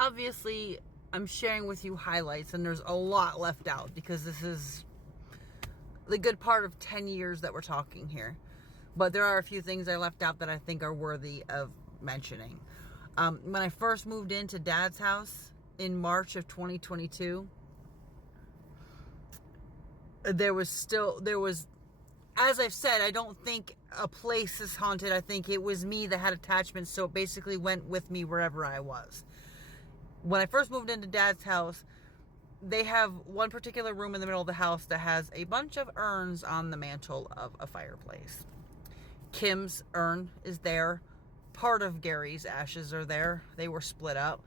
obviously, I'm sharing with you highlights, and there's a lot left out because this is the good part of 10 years that we're talking here. But there are a few things I left out that I think are worthy of mentioning. When I first moved into Dad's house in March of 2022, there was, as I've said, I don't think a place is haunted. I think it was me that had attachments, so it basically went with me wherever I was. When I first moved into Dad's house, they have one particular room in the middle of the house that has a bunch of urns on the mantle of a fireplace. Kim's urn is there. Part of Gary's ashes are there. They were split up.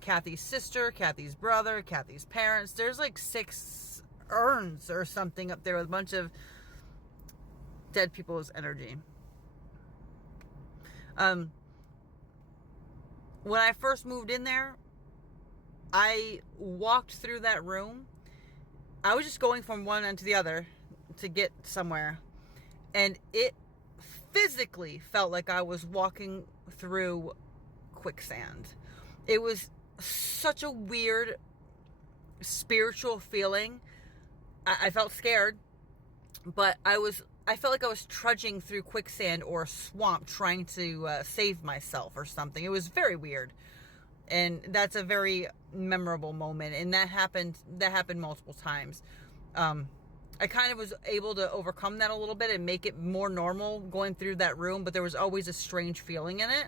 Kathy's sister, Kathy's brother, Kathy's parents. There's like 6 urns or something up there with a bunch of dead people's energy. When I first moved in there, I walked through that room. I was just going from one end to the other to get somewhere. And it physically felt like I was walking through quicksand. It was such a weird spiritual feeling. I felt scared, but I felt like I was trudging through quicksand or a swamp trying to save myself or something. It was very weird. And that's a very memorable moment. And that happened multiple times. I kind of was able to overcome that a little bit and make it more normal going through that room, but there was always a strange feeling in it.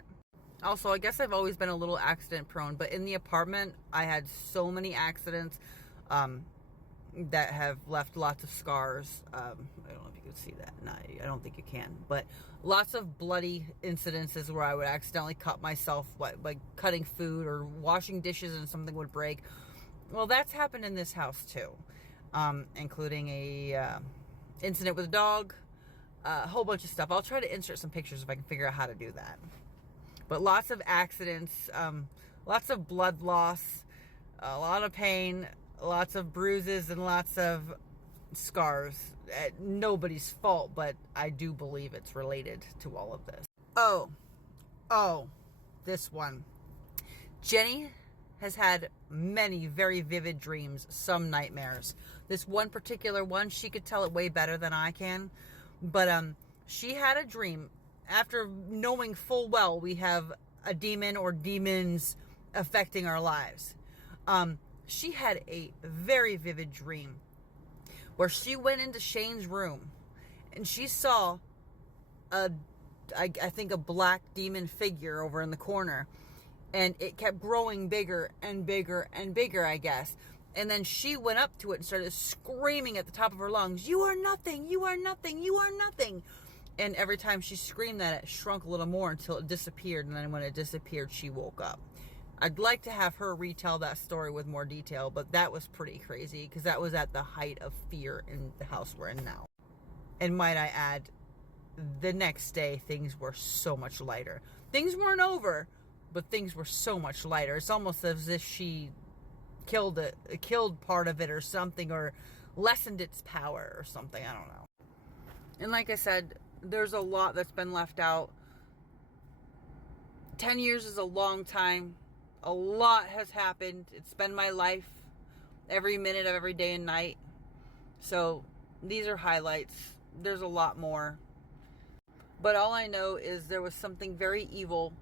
Also, I guess I've always been a little accident prone, but in the apartment, I had so many accidents that have left lots of scars. I don't know if you can see that. No, I don't think you can, but lots of bloody incidences where I would accidentally cut myself by cutting food or washing dishes and something would break. Well, that's happened in this house too. Including a incident with a dog, a whole bunch of stuff. I'll try to insert some pictures if I can figure out how to do that. But lots of accidents, lots of blood loss, a lot of pain, lots of bruises, and lots of scars. Nobody's fault, but I do believe it's related to all of this. Oh, this one. Jenny has had many very vivid dreams, some nightmares. This one particular one, she could tell it way better than I can. But she had a dream after knowing full well we have a demon or demons affecting our lives. She had a very vivid dream where she went into Shane's room and she saw I think a black demon figure over in the corner. And it kept growing bigger and bigger and bigger, I guess. And then she went up to it and started screaming at the top of her lungs, "You are nothing, you are nothing, you are nothing." And every time she screamed that, it shrunk a little more until it disappeared. And then when it disappeared, she woke up. I'd like to have her retell that story with more detail, but that was pretty crazy because that was at the height of fear in the house we're in now. And might I add, the next day, things were so much lighter. Things weren't over, but things were so much lighter. It's almost as if she killed part of it or something, or lessened its power or something. I don't know. And like I said, there's a lot that's been left out. 10 years is a long time. A lot has happened. It's been my life every minute of every day and night. So these are highlights. There's a lot more. But all I know is there was something very evil.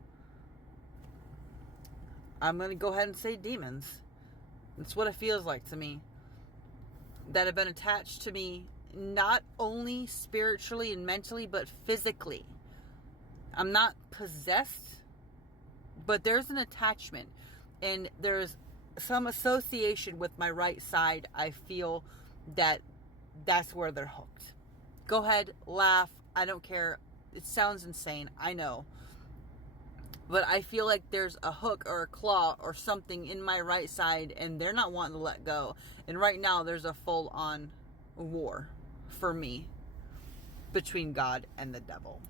I'm going to go ahead and say demons. That's what it feels like to me. That have been attached to me, not only spiritually and mentally, but physically. I'm not possessed, but there's an attachment. And there's some association with my right side. I feel that that's where they're hooked. Go ahead, laugh. I don't care. It sounds insane. I know. But I feel like there's a hook or a claw or something in my right side and they're not wanting to let go. And right now there's a full-on war for me between God and the devil.